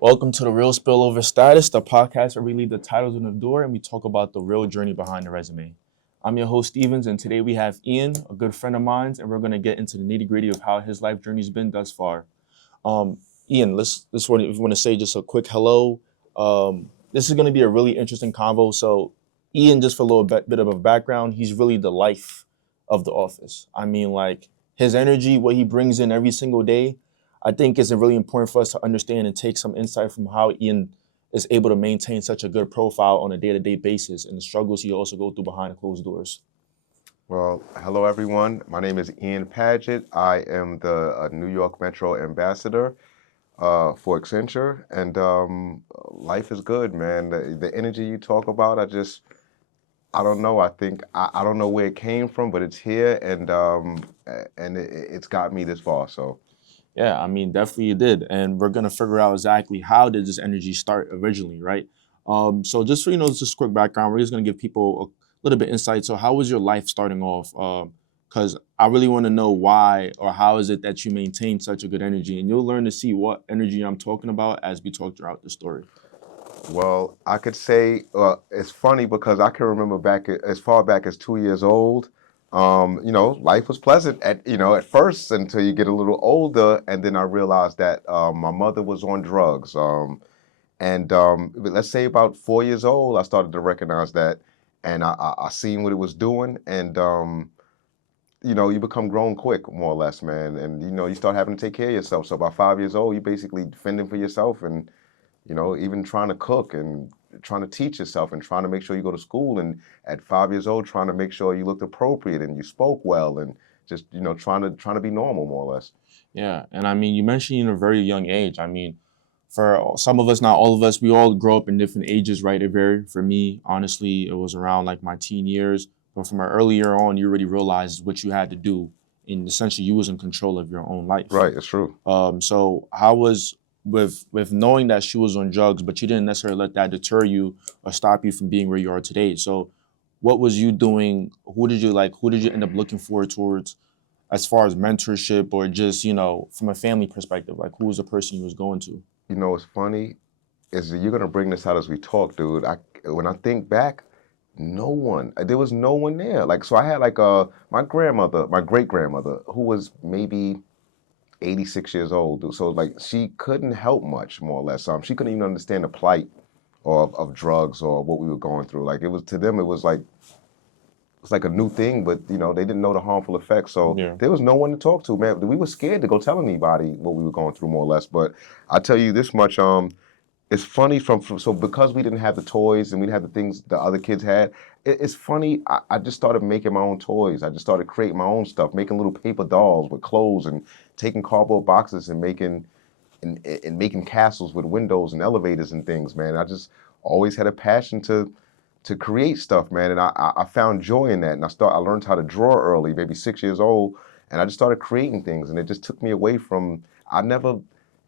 Welcome to the Real Spillover Status, the podcast where we leave the titles on the door and we talk about the real journey behind the resume. I'm your host, Stevens, and today we have Ian, a good friend of mine, and we're going to get into the nitty gritty of how his life journey's been thus far. Ian, let's want to say just a quick hello. This is going to be a really interesting convo. So, Ian, just for a little bit of a background, he's really the life of the office. I mean, like his energy, what he brings in every single day, I think is really important for us to understand and take some insight from how Ian is able to maintain such a good profile on a day-to-day basis and the struggles he also go through behind closed doors. Well, hello everyone. My name is Ian Paget. I am the New York Metro Ambassador for Accenture, and life is good, man. The energy you talk about, I don't know. I don't know where it came from, but it's here, and it's got me this far. So. Yeah, I mean, definitely it did. And we're gonna figure out exactly how did this energy start originally, right? So just for just a quick background, we're just gonna give people a little bit insight. So how was your life starting off? Because I really want to know why or how is it that you maintain such a good energy, and you'll learn to see what energy I'm talking about as we talk throughout the story. Well, I could say it's funny because I can remember as far back as 2 years old. Life was pleasant at first until you get a little older, and then I realized that my mother was on drugs. Let's say about 4 years old, I started to recognize that, and I seen what it was doing, and you become grown quick, more or less, man, and you start having to take care of yourself. So about 5 years old, you basically fending for yourself and even trying to cook and trying to teach yourself and trying to make sure you go to school. And at 5 years old, trying to make sure you looked appropriate and you spoke well and just, trying to be normal, more or less. Yeah, and I mean, you mentioned in a very young age. I mean, for some of us, not all of us, we all grow up in different ages, right? It varied. For me, honestly, it was around like my teen years. But from an earlier on, you already realized what you had to do, and essentially, you was in control of your own life. Right, it's true. So how was with knowing that she was on drugs, but you didn't necessarily let that deter you or stop you from being where you are today. So, what was you doing? Who did you like? Who did you end up looking forward towards? As far as mentorship or just, from a family perspective, like who was the person you was going to? What's funny is that you're gonna bring this out as we talk, dude. When I think back, no one. There was no one there. Like, so I had like my grandmother, my great grandmother, who was maybe 86 years old, dude. So like she couldn't help much, more or less. She couldn't even understand the plight of drugs or what we were going through. Like it was to them, it was like it's like a new thing, but they didn't know the harmful effects. So Yeah. there was no one to talk to, man. We were scared to go tell anybody what we were going through, more or less. But I tell you this much, it's funny so because we didn't have the toys and we didn't have the things the other kids had. It's funny. I just started making my own toys. I just started creating my own stuff, making little paper dolls with clothes and taking cardboard boxes and making castles with windows and elevators and things, man. I just always had a passion to create stuff, man, and I found joy in that. And I learned how to draw early, maybe 6 years old, and I just started creating things, and it just took me away from. I never.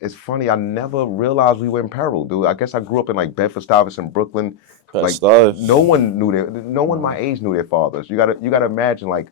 It's funny. I never realized we were in peril, dude. I guess I grew up in like Bedford-Stuyvesant, Brooklyn. Best Like stuff. no one my age knew their fathers. You gotta imagine like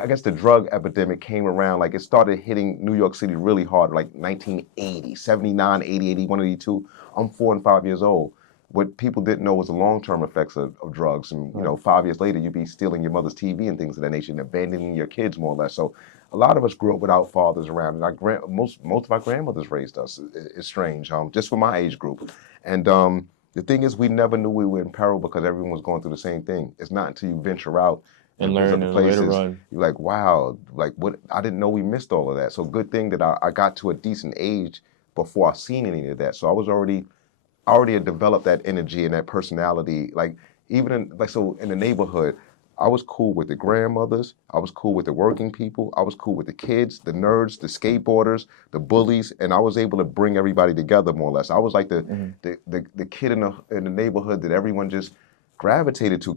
I guess the drug epidemic came around, like it started hitting New York City really hard, like 1980, 79, 80, 81, 82. I'm 4 and 5 years old. What people didn't know was the long-term effects of drugs. And, 5 years later, you'd be stealing your mother's TV and things of that nature and abandoning your kids, more or less. So a lot of us grew up without fathers around. And most of our grandmothers raised us. It's strange, just for my age group. And the thing is, we never knew we were in peril because everyone was going through the same thing. It's not until you venture out And visit learn other in the later places, run. you're like, wow, like what? I didn't know we missed all of that. So good thing that I got to a decent age before I seen any of that. So I already had developed that energy and that personality. Like even in the neighborhood, I was cool with the grandmothers. I was cool with the working people. I was cool with the kids, the nerds, the skateboarders, the bullies, and I was able to bring everybody together, more or less. I was like the kid in the neighborhood that everyone just gravitated to.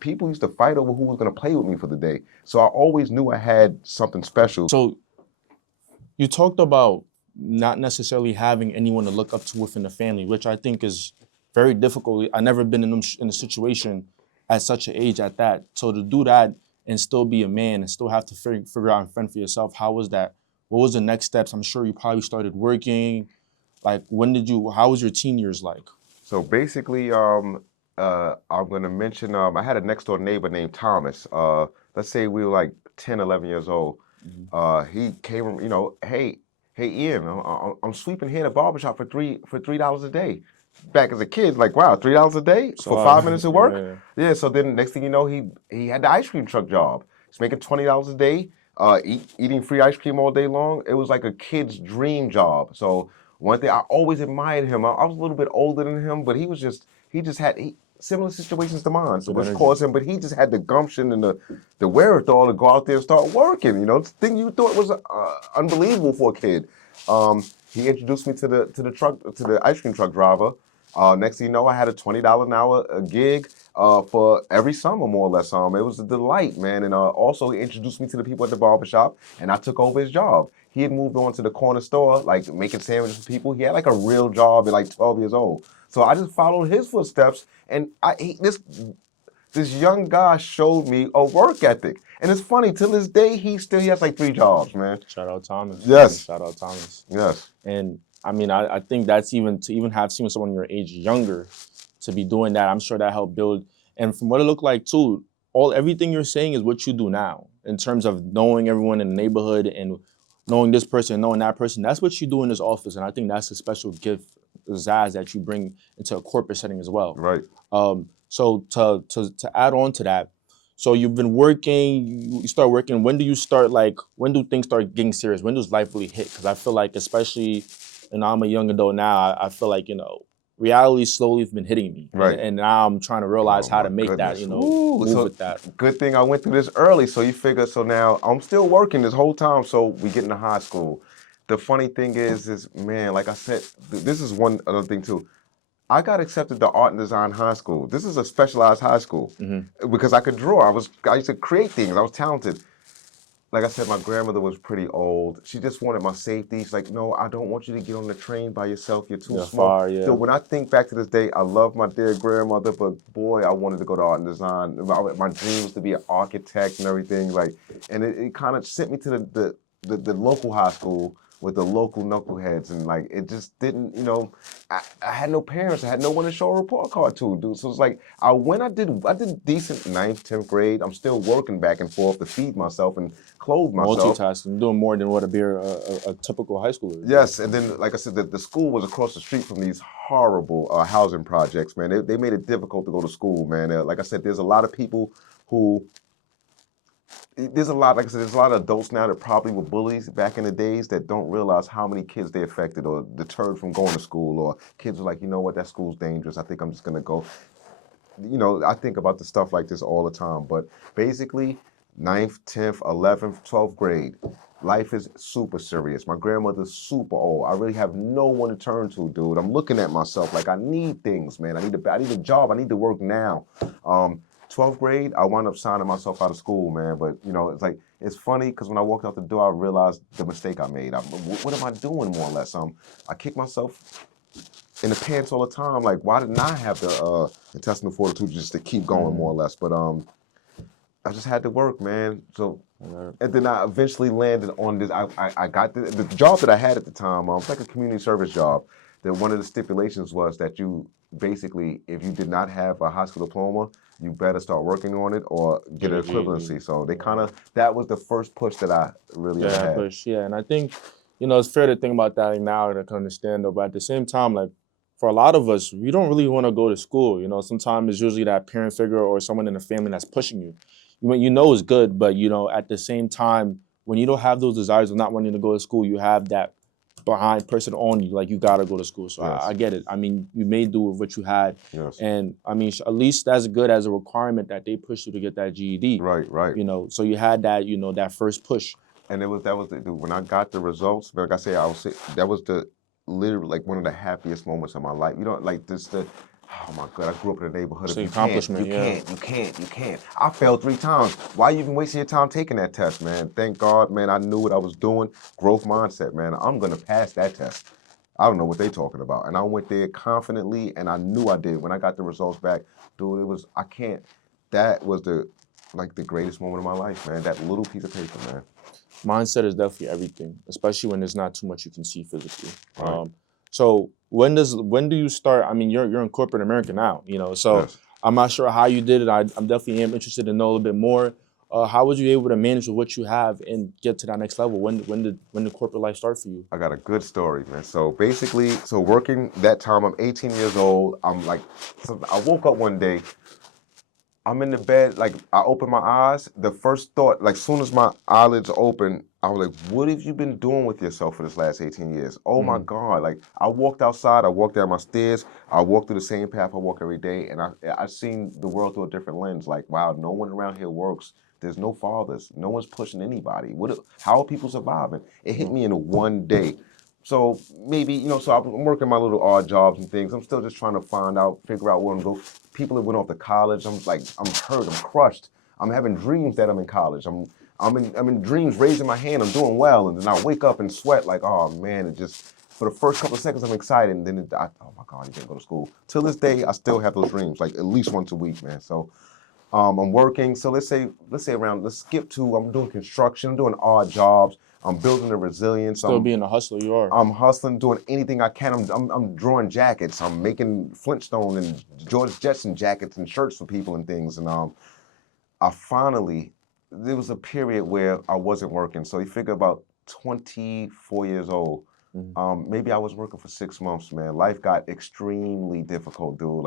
People used to fight over who was going to play with me for the day. So I always knew I had something special. So you talked about not necessarily having anyone to look up to within the family, which I think is very difficult. I never been in a situation at such an age at that. So to do that and still be a man and still have to figure out and fend for yourself, how was that? What was the next steps? I'm sure you probably started working. Like, how was your teen years like? So basically, I'm going to mention, I had a next door neighbor named Thomas. Let's say we were like 10, 11 years old. He came, hey Ian, I'm sweeping here at the barbershop for $3 a day. Back as a kid, like, wow, $3 a day for 5 minutes of work? Yeah, so then next thing you know, he had the ice cream truck job. He's making $20 a day, eating free ice cream all day long. It was like a kid's dream job. So one thing, I always admired him. I was a little bit older than him, but he just had similar situations to mine. So which caused him, but he just had the gumption and the wherewithal to go out there and start working. You know, the thing you thought was unbelievable for a kid. He introduced me to the ice cream truck driver. Next thing you know, I had a $20 an hour gig for every summer, more or less. It was a delight, man. And also, he introduced me to the people at the barbershop, and I took over his job. He had moved on to the corner store, like making sandwiches for people. He had like a real job at like 12 years old. So I just followed his footsteps, and this young guy showed me a work ethic. And it's funny, till this day, he has like 3 jobs, man. Shout out Thomas. Yes. Shout out Thomas. Yes. And I mean, I think that's to have seen someone your age younger to be doing that, I'm sure that helped build. And from what it looked like too, everything you're saying is what you do now in terms of knowing everyone in the neighborhood and knowing this person, knowing that person. That's what you do in this office. And I think that's a special gift, Zaz, that you bring into a corporate setting as well. Right. So to add on to that, so you've been working, you start working. When do things start getting serious? When does life really hit? Because I feel like, especially, and I'm a young adult now, I feel like, reality slowly has been hitting me. Right. And now I'm trying to realize how to make that, move with that. Good thing I went through this early, so you figure, so now I'm still working this whole time, so we get into high school. The funny thing is, man, like I said, this is one other thing too. I got accepted to art and design high school. This is a specialized high school because I could draw. I used to create things. I was talented. Like I said, my grandmother was pretty old. She just wanted my safety. She's like, no, I don't want you to get on the train by yourself. You're too small. Far, yeah. So when I think back to this day, I love my dear grandmother, but boy, I wanted to go to art and design. My dream was to be an architect and everything. And it kind of sent me to the local high school with the local knuckleheads, and like it just didn't, I had no parents, I had no one to show a report card to, dude. So it's like I did decent 9th, 10th grade. I'm still working back and forth to feed myself and clothe myself. Multitasking, doing more than what a typical high schooler is. Yes, and then like I said, the school was across the street from these horrible housing projects, man. They made it difficult to go to school, man. Like I said, there's a lot of people who. There's a lot of adults now that probably were bullies back in the days that don't realize how many kids they affected or deterred from going to school, or kids are like, you know what, that school's dangerous. I think I'm just gonna go. I think about the stuff like this all the time. But basically, 9th, 10th, 11th, 12th grade, life is super serious. My grandmother's super old. I really have no one to turn to, dude. I'm looking at myself like I need things, man. I need a job. I need to work now. 12th grade, I wound up signing myself out of school, man. But, it's funny because when I walked out the door, I realized the mistake I made. What am I doing, more or less? I kick myself in the pants all the time. Like, why didn't I have the intestinal fortitude just to keep going, more or less? But I just had to work, man. So, and then I eventually landed on this. I got the job that I had at the time. It's like a community service job. That one of the stipulations was that you basically, if you did not have a high school diploma, you better start working on it or get an equivalency. So that was the first push that I really had. And I think, it's fair to think about that now and I can understand though. But at the same time, like for a lot of us, we don't really want to go to school. Sometimes it's usually that parent figure or someone in the family that's pushing you. It's good, but at the same time, when you don't have those desires of not wanting to go to school, you have that behind person on you, like you gotta go to school. So yes. I get it. I mean, you may do with what you had. Yes. And I mean, at least that's good as a requirement that they push you to get that GED. Right. So you had that, that first push. And when I got the results, like I say, that was literally like one of the happiest moments of my life. Oh my God, I grew up in a neighborhood of you can't. I failed 3 times. Why you even wasting your time taking that test, man? Thank God, man, I knew what I was doing. Growth mindset, man. I'm gonna pass that test. I don't know what they talking about. And I went there confidently and I knew I did. When I got the results back, dude, that was the greatest moment of my life, man. That little piece of paper, man. Mindset is definitely everything, especially when there's not too much you can see physically. Right. So when do you start? I mean, you're in corporate America now, you know. So Yes. I'm not sure how you did it. I'm definitely am interested to know a little bit more. How was you able to manage with what you have and get to that next level? When did corporate life start for you? I got a good story, man. So basically, working that time, I'm 18 years old. I woke up one day. I'm in the bed, like I open my eyes. The first thought, like soon as my eyelids open, I was like, what have you been doing with yourself for this last 18 years? Oh my God. Like I walked outside, I walked down my stairs, I walked through the same path I walk every day, and I seen the world through a different lens. Like, wow, no one around here works. There's no fathers. No one's pushing anybody. How are people surviving? It hit me in a one day. So maybe, so I'm working my little odd jobs and things. I'm still just trying to figure out where I'm going. People that went off to college, I'm hurt, I'm crushed. I'm having dreams that I'm in college. I'm in dreams raising my hand, I'm doing well, and then I wake up and sweat like, oh man, it just, for the first couple of seconds I'm excited, and then oh my God, you can't go to school. Till this day, I still have those dreams, like at least once a week, man. So I'm working. So let's skip to, I'm doing construction, I'm doing odd jobs. I'm building the resilience. Still being a hustler, you are. I'm hustling, doing anything I can. I'm drawing jackets. I'm making Flintstone and George Jetson jackets and shirts for people and things. And there was a period where I wasn't working. So you figure about 24 years old. Maybe I was working for 6 months, man. Life got extremely difficult, dude.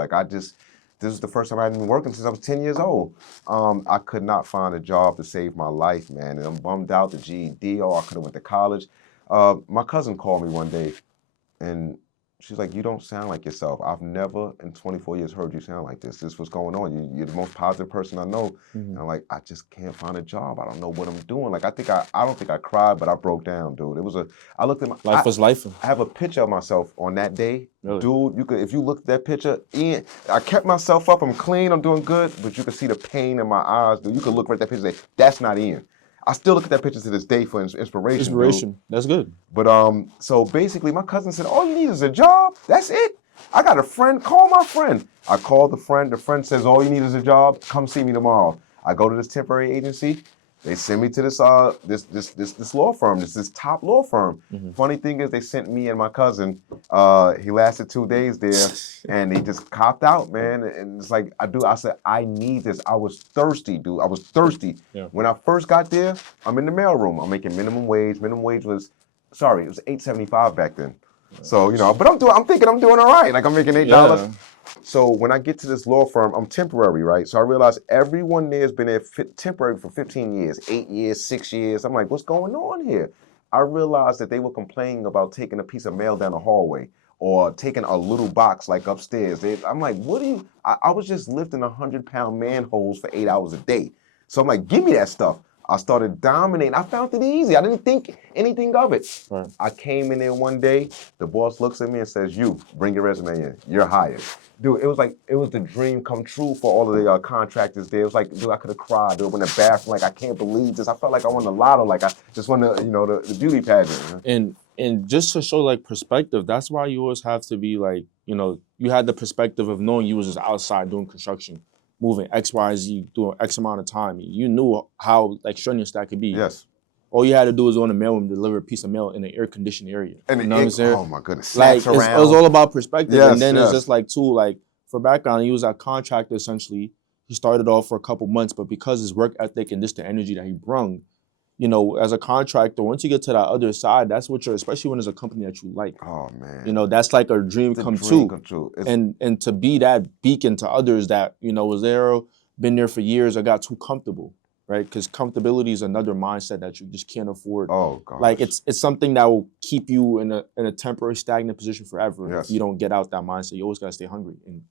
This is the first time I hadn't been working since I was 10 years old. I could not find a job to save my life, man. And I'm bummed out, the GED, I could have went to college. My cousin called me one day and she's like, you don't sound like yourself. I've never in 24 years heard you sound like this. This is what's going on. You're the most positive person I know. And I'm like, I just can't find a job. I don't know what I'm doing. Like, I don't think I cried, but I broke down, dude. I looked at Life was life. I have a picture of myself on that day. Really? Dude, if you look at that picture, Ian, I kept myself up. I'm clean. I'm doing good. But you can see the pain in my eyes, dude. You can look right at that picture and say, that's not Ian. I still look at that picture to this day for inspiration. Inspiration. Dude. That's good. But so basically, my cousin said, all you need is a job. That's it. I got a friend. Call my friend. I called the friend. The friend says, all you need is a job. Come see me tomorrow. I go to this temporary agency. They send me to this law firm. This top law firm. Funny thing is, they sent me and my cousin. He lasted 2 days there, and he just copped out, man. And it's like I said, I need this. I was thirsty, dude. I was thirsty. Yeah. When I first got there, I'm in the mailroom. I'm making minimum wage. Minimum wage was, it was $8.75 back then. So but I'm thinking I'm doing all right. Like I'm making $8. Yeah. So when I get to this law firm, I'm temporary, right? So I realize everyone there has been there temporary for 15 years, 8 years, 6 years. I'm like, what's going on here? I realized that they were complaining about taking a piece of mail down the hallway or taking a little box like upstairs. I'm like, I was just lifting 100-pound manholes for 8 hours a day. So I'm like, give me that stuff. I started dominating. I found it easy. I didn't think anything of it. Right. I came in there one day. The boss looks at me and says, you, bring your resume in. You're hired. Dude, it was the dream come true for all of the contractors there. It was like, dude, I could have cried. Dude, in the bathroom, like, I can't believe this. I felt like I won the lotto. Like, I just won the beauty pageant. And just to show like perspective, that's why you always have to be like, you had the perspective of knowing you was just outside doing construction, moving X, Y, Z, doing X amount of time. You knew how like strenuous that could be. Yes. All you had to do was go in the mail and deliver a piece of mail in an air-conditioned area. And you know what I'm saying? Oh my goodness. Like Snacks around. it was all about perspective. Yes, and then yes. it's just like too, like for background, he was a contractor essentially. He started off for a couple months, but because his work ethic and just the energy that he brung, as a contractor, once you get to that other side, that's what especially when there's a company that you like. Oh man. That's like a dream come true. And to be that beacon to others that, was there, been there for years or got too comfortable. Right, because comfortability is another mindset that you just can't afford. Oh God! Like it's something that will keep you in a temporary stagnant position forever. Yes. If you don't get out that mindset, you always gotta stay hungry, and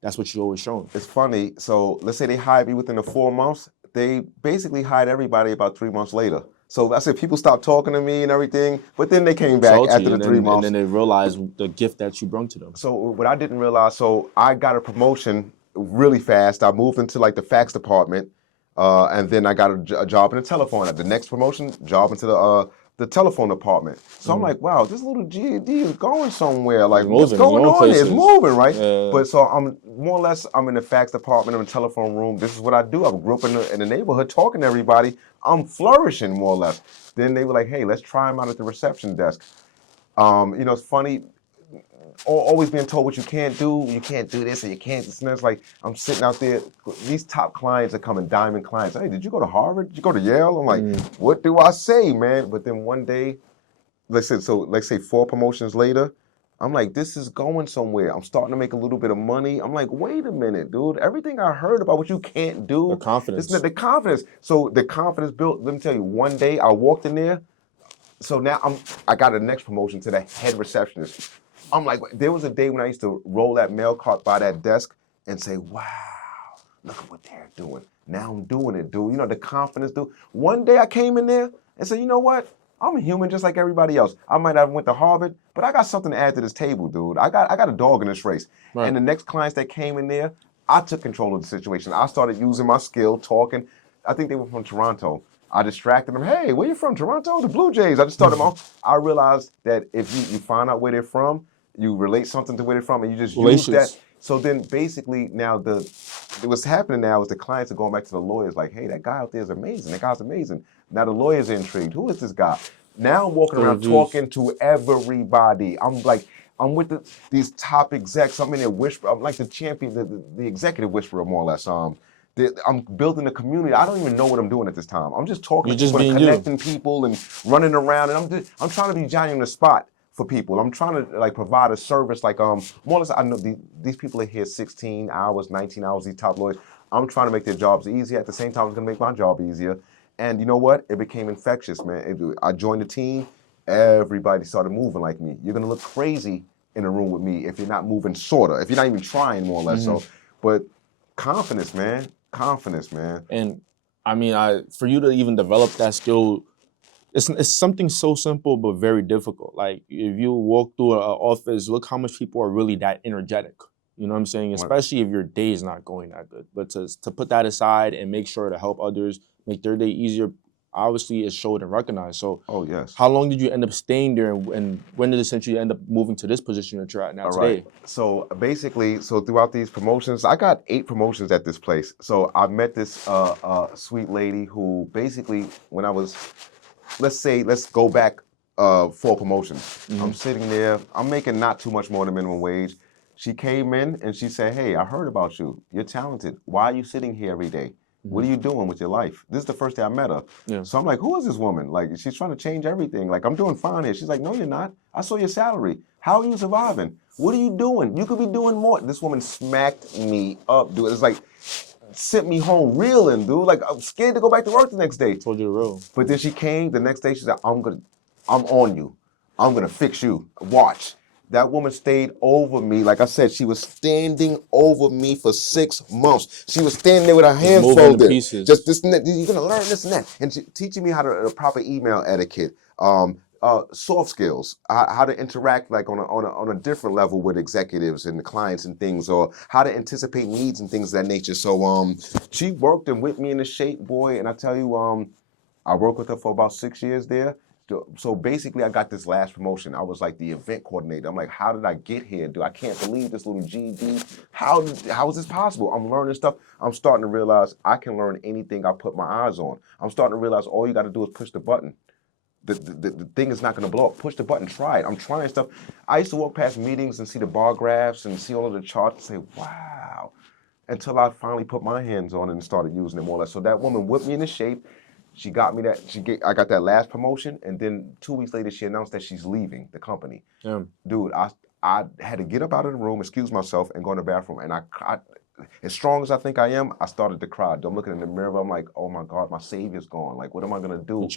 that's what you're always showing. It's funny. So let's say they hired me within the 4 months. They basically hired everybody about 3 months later. So I said people stopped talking to me and everything, but then they came back after the 3 months. And then they realized the gift that you brought to them. So what I didn't realize, so I got a promotion really fast. I moved into like the fax department. And then I got a job in the telephone. The next promotion, job into the telephone department. So I'm like, wow, this little GED is going somewhere. Like, what's going on here? It's moving, right? Yeah. But so I'm more or less, I'm in the fax department, I'm in the telephone room. This is what I do. I grew up in the neighborhood talking to everybody. I'm flourishing more or less. Then they were like, hey, let's try him out at the reception desk. It's funny. always being told what you can't do this, and you can't this, and it's like I'm sitting out there. These top clients are coming, diamond clients. Hey, did you go to Harvard? Did you go to Yale? I'm like, what do I say, man? But then one day, let's say 4 promotions later, I'm like, this is going somewhere. I'm starting to make a little bit of money. I'm like, wait a minute, dude. Everything I heard about what you can't do, The confidence. the confidence. So the confidence built. Let me tell you, one day I walked in there. So now I got a next promotion to the head receptionist. I'm like, there was a day when I used to roll that mail cart by that desk and say, wow, look at what they're doing. Now I'm doing it, dude. You know, the confidence, dude. One day I came in there and said, you know what? I'm a human just like everybody else. I might not have went to Harvard, but I got something to add to this table, dude. I got a dog in this race. Right. And the next clients that came in there, I took control of the situation. I started using my skill, talking. I think they were from Toronto. I distracted them. Hey, where you from? Toronto? The Blue Jays. I just started them off. I realized that if you find out where they're from, you relate something to where they're from, and you just use that. So then basically now what's happening now is the clients are going back to the lawyers like, hey, that guy out there is amazing. That guy's amazing. Now the lawyers are intrigued. Who is this guy? Now I'm walking around talking to everybody. I'm like, I'm with these top execs. I'm in there whisper. I'm like the champion, the executive whisperer, more or less. I'm building a community. I don't even know what I'm doing at this time. I'm just talking to people and connecting people and running around. And I'm trying to be Johnny on the spot for people. I'm trying to like provide a service like more or less. I know these people are here 16 hours, 19 hours. These top lawyers. I'm trying to make their jobs easier. At the same time, I'm going to make my job easier. And you know what? It became infectious, man. I joined the team. Everybody started moving like me. You're going to look crazy in a room with me if you're not moving sorta. If you're not even trying, more or less. So, but confidence, man. Confidence, man. And I mean, for you to even develop that skill, it's something so simple but very difficult. Like if you walk through an office, look how much people are really that energetic. You know what I'm saying? Especially if your day is not going that good. But to put that aside and make sure to help others make their day easier, obviously is showed and recognized. So, yes. How long did you end up staying there, and when did essentially end up moving to this position that you're at now today? Right. So basically, throughout these promotions, I got 8 promotions at this place. So I met this sweet lady who basically, when I was, let's go back 4 promotions. I'm sitting there, I'm making not too much more than minimum wage. She came in and she said, hey, I heard about you. You're talented. Why are you sitting here every day? What are you doing with your life? This is the first day I met her. Yeah. So I'm like, who is this woman? Like, she's trying to change everything. Like, I'm doing fine here. She's like, no, you're not. I saw your salary. How are you surviving? What are you doing? You could be doing more. This woman smacked me up, dude. It's like, sent me home reeling, dude. Like, I'm scared to go back to work the next day. Told you to roll. But then she came the next day. She said, I'm on you. I'm going to fix you. Watch. That woman stayed over me. Like I said, she was standing over me for 6 months. She was standing there with her hands folded. Just this and that. You're going to learn this and that. And she teaching me how to proper email etiquette, soft skills, how to interact like on a different level with executives and clients and things, or how to anticipate needs and things of that nature. So she worked and whipped me into shape, boy. And I tell you, I worked with her for about 6 years there. So basically, I got this last promotion. I was like the event coordinator. I'm like, how did I get here, dude? I can't believe this little GED. How is this possible? I'm learning stuff. I'm starting to realize I can learn anything I put my eyes on. I'm starting to realize all you got to do is push the button. The thing is not going to blow up. Push the button. Try it. I'm trying stuff. I used to walk past meetings and see the bar graphs and see all of the charts and say, wow, until I finally put my hands on it and started using it more or less. So that woman whipped me into shape. She got me that. I got that last promotion, and then 2 weeks later, she announced that she's leaving the company. Yeah. Dude, I had to get up out of the room, excuse myself, and go in the bathroom. And I as strong as I think I am, I started to cry. I'm looking in the mirror. I'm like, oh my God, my savior's gone. Like, what am I gonna do?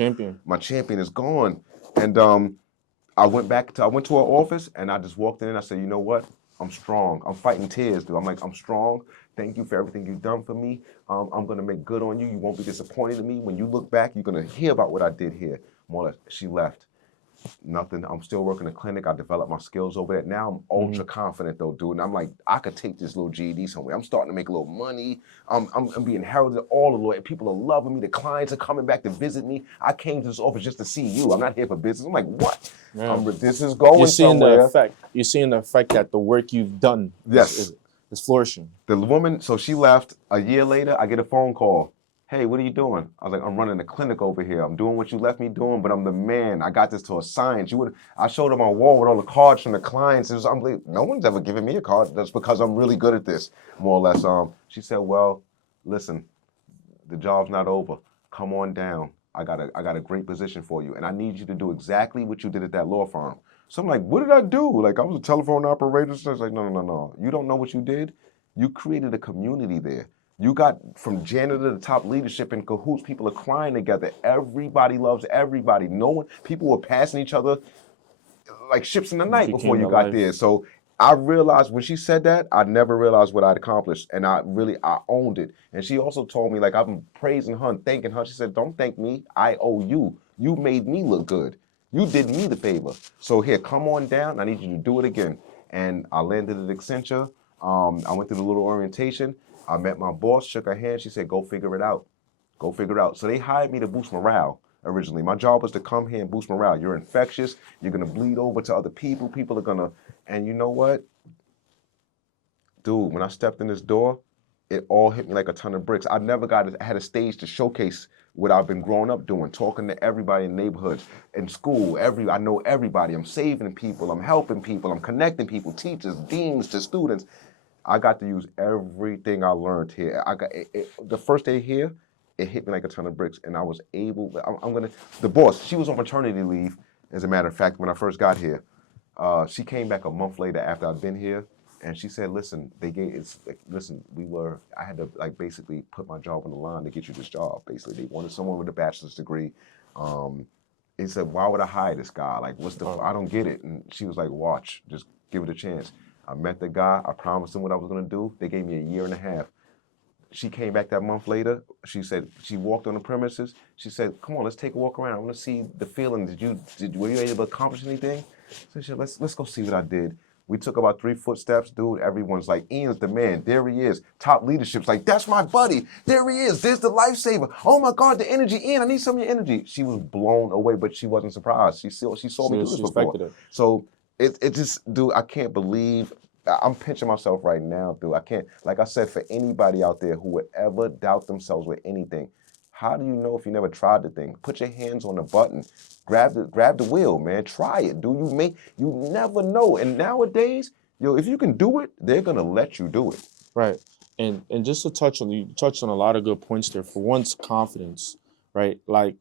My champion is gone. And I went to her office, and I just walked in and I said, you know what? I'm strong. I'm fighting tears, dude. I'm like, I'm strong. Thank you for everything you've done for me. I'm going to make good on you. You won't be disappointed in me. When you look back, you're going to hear about what I did here. More or less, she left. Nothing. I'm still working the clinic. I developed my skills over there. Now I'm ultra confident, though, dude. And I'm like, I could take this little GED somewhere. I'm starting to make a little money. I'm being heralded. All the lawyers. People are loving me. The clients are coming back to visit me. I came to this office just to see you. I'm not here for business. I'm like, what? Yeah. This is going somewhere. You're seeing the effect that the work you've done is flourishing. The woman, so she left. A year later, I get a phone call. Hey, what are you doing? I was like, I'm running a clinic over here. I'm doing what you left me doing, but I'm the man. I got this to a science. I showed her my wall with all the cards from the clients. It was unbelievable. No one's ever given me a card. That's because I'm really good at this, more or less. She said, well, listen, the job's not over. Come on down. I got a great position for you, and I need you to do exactly what you did at that law firm. So I'm like, what did I do? Like, I was a telephone operator. So I was like, no. You don't know what you did? You created a community there. You got from janitor to top leadership in cahoots. People are crying together. Everybody loves everybody. No one, people were passing each other like ships in the night before Became you the got life. there. So I realized when she said that, I never realized what I'd accomplished. And I owned it. And she also told me, like, I've been praising her and thanking her. She said, don't thank me. I owe you. You made me look good. You did me the favor. So here, come on down. I need you to do it again. And I landed at Accenture. I went through the little orientation. I met my boss, shook her hand. She said, go figure it out. Go figure it out. So they hired me to boost morale originally. My job was to come here and boost morale. You're infectious. You're going to bleed over to other people. People are going to, and you know what? Dude, when I stepped in this door, it all hit me like a ton of bricks. I never had a stage to showcase what I've been growing up doing, talking to everybody in neighborhoods, in school. I know everybody. I'm saving people. I'm helping people. I'm connecting people, teachers, deans to students. I got to use everything I learned here. The first day here, it hit me like a ton of bricks, and I was able. The boss. She was on maternity leave, as a matter of fact, when I first got here. She came back a month later after I'd been here, and she said, "Listen, I had to like basically put my job on the line to get you this job. Basically, they wanted someone with a bachelor's degree." He said, "Why would I hire this guy? Like, I don't get it." And she was like, "Watch, just give it a chance." I met the guy. I promised him what I was gonna do. They gave me a year and a half. She came back that month later. She said she walked on the premises. She said, "Come on, let's take a walk around. I want to see the feeling. Were you able to accomplish anything?" So she said, "Let's go see what I did." We took about 3 footsteps, dude. Everyone's like, "Ian's the man. There he is." Top leadership's like, "That's my buddy. There he is. There's the lifesaver. Oh my God, the energy, Ian. I need some of your energy." She was blown away, but she wasn't surprised. She saw me do this She before. respected it. So it just, dude, I can't believe. I'm pinching myself right now, dude. I can't, like I said, for anybody out there who would ever doubt themselves with anything, how do you know if you never tried the thing? Put your hands on the button, grab the wheel, man. Try it. You never know. And nowadays, if you can do it, they're gonna let you do it. Right. And just to touch on, you touched on a lot of good points there. For once, confidence, right? Like,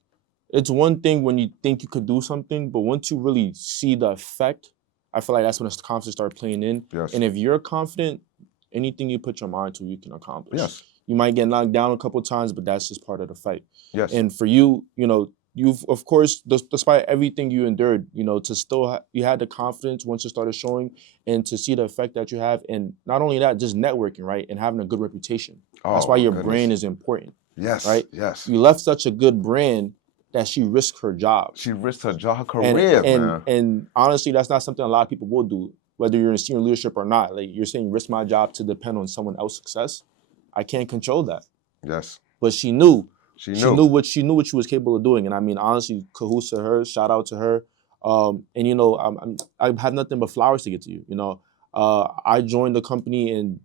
it's one thing when you think you could do something, but once you really see the effect, I feel like that's when the confidence starts playing in. Yes. And if you're confident, anything you put your mind to, you can accomplish. Yes. You might get knocked down a couple of times, but that's just part of the fight. Yes. And for you, you've, of course, despite everything you endured, to still, you had the confidence once it started showing, and to see the effect that you have. And not only that, just networking, right? And having a good reputation. That's why your brand is important. Yes. Right? Yes. You left such a good brand that she risked her job. She risked her job, her career, man. And honestly, that's not something a lot of people will do, whether you're in senior leadership or not. Like, you're saying, risk my job to depend on someone else's success. I can't control that. Yes. But she knew. She knew what she was capable of doing. And I mean, honestly, kudos to her. Shout out to her. And I have nothing but flowers to get to you. I joined the company, and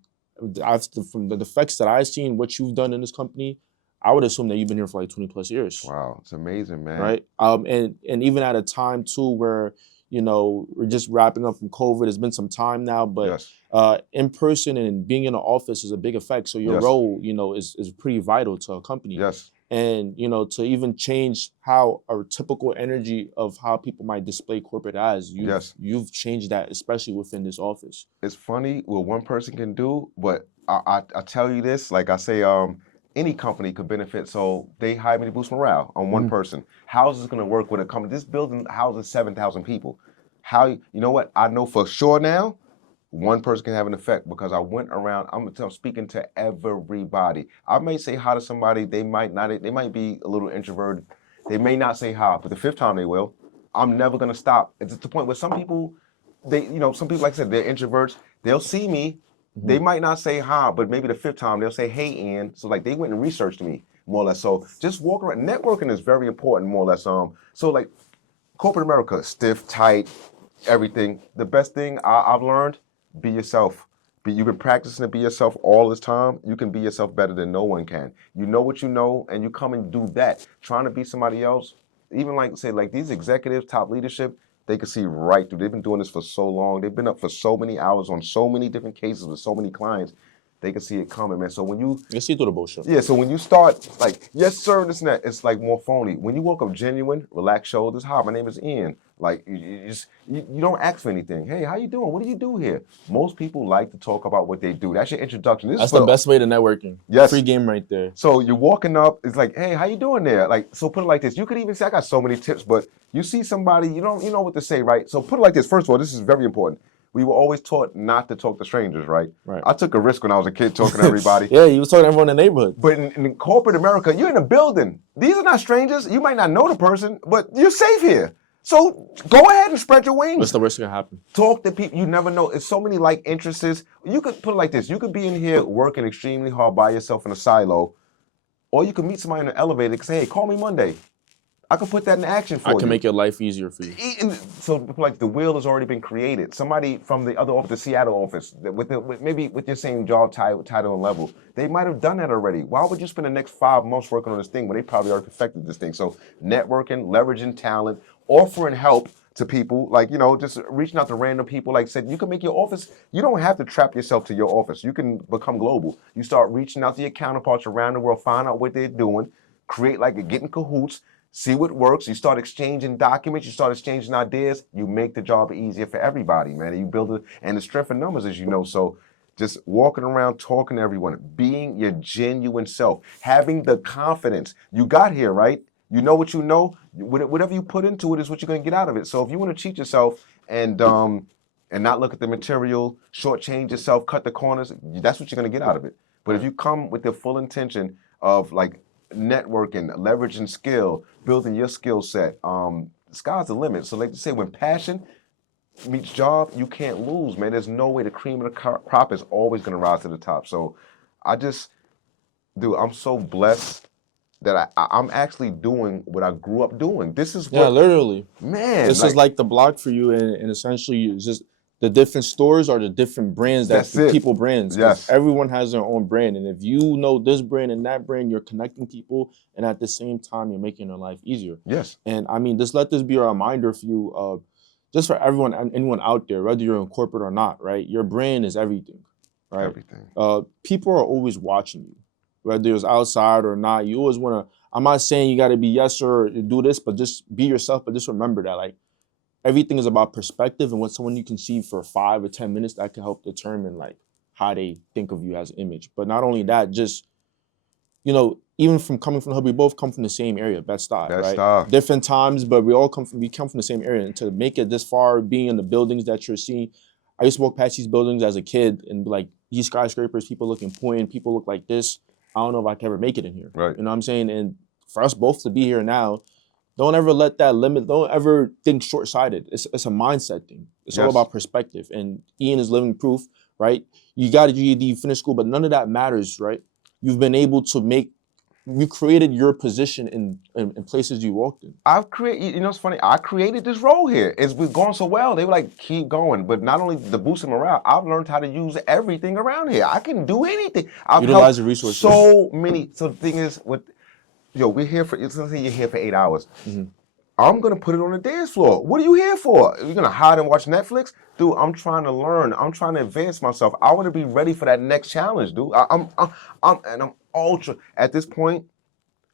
from the effects that I've seen, what you've done in this company, I would assume that you've been here for like 20 plus years. Wow, it's amazing, man. Right. And even at a time too where, we're just wrapping up from COVID. It's been some time now, but Yes. In person and being in the office is a big effect. So your Yes. role, is pretty vital to a company. Yes. And, to even change how a typical energy of how people might display corporate as, you've changed that, especially within this office. It's funny what one person can do, but I tell you this, like I say, any company could benefit. So they hired me to boost morale on one person. How is this going to work with a company? This building houses 7,000 people. You know what? I know for sure now, one person can have an effect, because I went around, I'm speaking to everybody. I may say hi to somebody, they might be a little introverted. They may not say hi, but the 5th time they will. I'm never going to stop. It's at the point where some people, some people, like I said, they're introverts. They'll see me. They might not say hi, but maybe the 5th time they'll say, "Hey, Ian." So like, they went and researched me, more or less. So just walk around. Networking is very important, more or less. So like, corporate America, stiff, tight, everything. The best thing I've learned, be yourself. You've been practicing to be yourself all this time. You can be yourself better than no one can. You know what you know, and you come and do that. Trying to be somebody else, even like say like these executives, top leadership, they can see right through. They've been doing this for so long. They've been up for so many hours on so many different cases with so many clients. They can see it coming, man. So when you see through the bullshit. yeah, so when you start like, yes, sir, this and that, it's like more phony. When you walk up genuine, relaxed shoulders, hi, my name is Ian. Like you don't ask for anything. Hey, how you doing? What do you do here? Most people like to talk about what they do. That's your introduction. That's the best way to networking. Yes. Free game right there. So you're walking up, it's like, hey, how you doing there? Like, so put it like this. You could even say, I got so many tips, but you see somebody, you know what to say, right? So put it like this. First of all, this is very important. We were always taught not to talk to strangers, right? Right. I took a risk when I was a kid talking to everybody. Yeah, you was talking to everyone in the neighborhood. But in corporate America, you're in a building. These are not strangers. You might not know the person, but you're safe here. So go ahead and spread your wings. What's the worst that can happen? Talk to people. You never know. It's so many like interests. You could put it like this. You could be in here working extremely hard by yourself in a silo, or you could meet somebody in an elevator and say, hey, call me Monday. I can put that in action for you. I can make your life easier for you. So like the wheel has already been created. Somebody from the other office, the Seattle office, maybe with your same job title and level, they might have done that already. Why would you spend the next 5 months working on this thing when they probably already perfected this thing? So networking, leveraging talent, offering help to people, like, just reaching out to random people. Like I said, you can make your office, you don't have to trap yourself to your office. You can become global. You start reaching out to your counterparts around the world, find out what they're doing, create get in cahoots, see what works. You start exchanging documents. You start exchanging ideas. You make the job easier for everybody, man. And you build it, and the strength of numbers, as you know. So just walking around, talking to everyone, being your genuine self, having the confidence. You got here, right? You know what you know. Whatever you put into it is what you're going to get out of it. So if you want to cheat yourself and not look at the material, shortchange yourself, cut the corners, that's what you're going to get out of it. But if you come with the full intention of networking, leveraging skill, building your skill set, the sky's the limit. So like you say, when passion meets job, you can't lose, man. There's no way. The cream of the crop is always going to rise to the top. So I'm so blessed that I'm actually doing what I grew up doing. This is what, literally, man. This is like the block for you, and essentially it's just the different stores are the different brands that people brands. Yes. Everyone has their own brand, and if you know this brand and that brand, you're connecting people, and at the same time, you're making their life easier. Yes. And I mean, just let this be a reminder for you, just for anyone out there, whether you're in corporate or not, right? Your brand is everything, right? Everything. People are always watching you, whether it's outside or not. You always want to. I'm not saying you got to be yes sir, do this, but just be yourself. But just remember that, everything is about perspective, and what someone you can see for 5 or 10 minutes, that can help determine how they think of you as an image. But not only that, just even from coming from the hub, we both come from the same area, Bed-Stuy, right? Different times, but we come from the same area. And to make it this far, being in the buildings that you're seeing, I used to walk past these buildings as a kid and be like, these skyscrapers, people look important, people look like this. I don't know if I can ever make it in here. Right. You know what I'm saying? And for us both to be here now, don't ever let that limit, don't ever think short-sighted. It's a mindset thing. It's all about perspective. And Ian is living proof, right? You got a GED, you finished school, but none of that matters, right? You've been able to you created your position in places you walked in. I've created, it's funny, I created this role here. It's been going so well. They were like, keep going. But not only the boosting morale, I've learned how to use everything around here. I can do anything. I've utilize the resources. So many. So the thing is, we're here for, let's say you're here for 8 hours. Mm-hmm. I'm going to put it on the dance floor. What are you here for? You're going to hide and watch Netflix? Dude, I'm trying to learn. I'm trying to advance myself. I want to be ready for that next challenge, dude. I'm ultra, at this point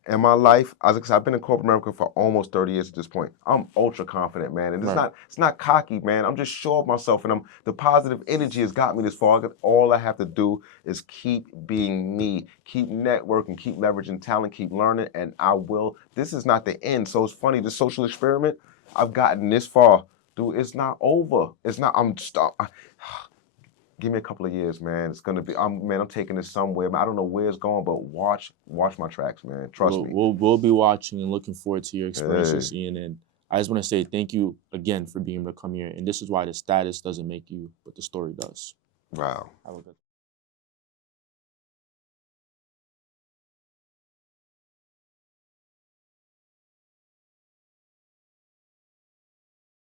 in my life, I've been in corporate America for almost 30 years at this point. I'm ultra confident, man. And it's not cocky, man. I'm just sure of myself, and the positive energy has got me this far. All I have to do is keep being me, keep networking, keep leveraging talent, keep learning, and I will. This is not the end. So it's funny, the social experiment, I've gotten this far. Dude, it's not over. It's not, give me a couple of years, man. It's gonna be, I'm taking this somewhere. I don't know where it's going, but watch my tracks, man. Trust me. We'll be watching and looking forward to your experiences, Ian. And I just want to say thank you again for being able to come here. And this is why the status doesn't make you, but the story does. Wow. Have a good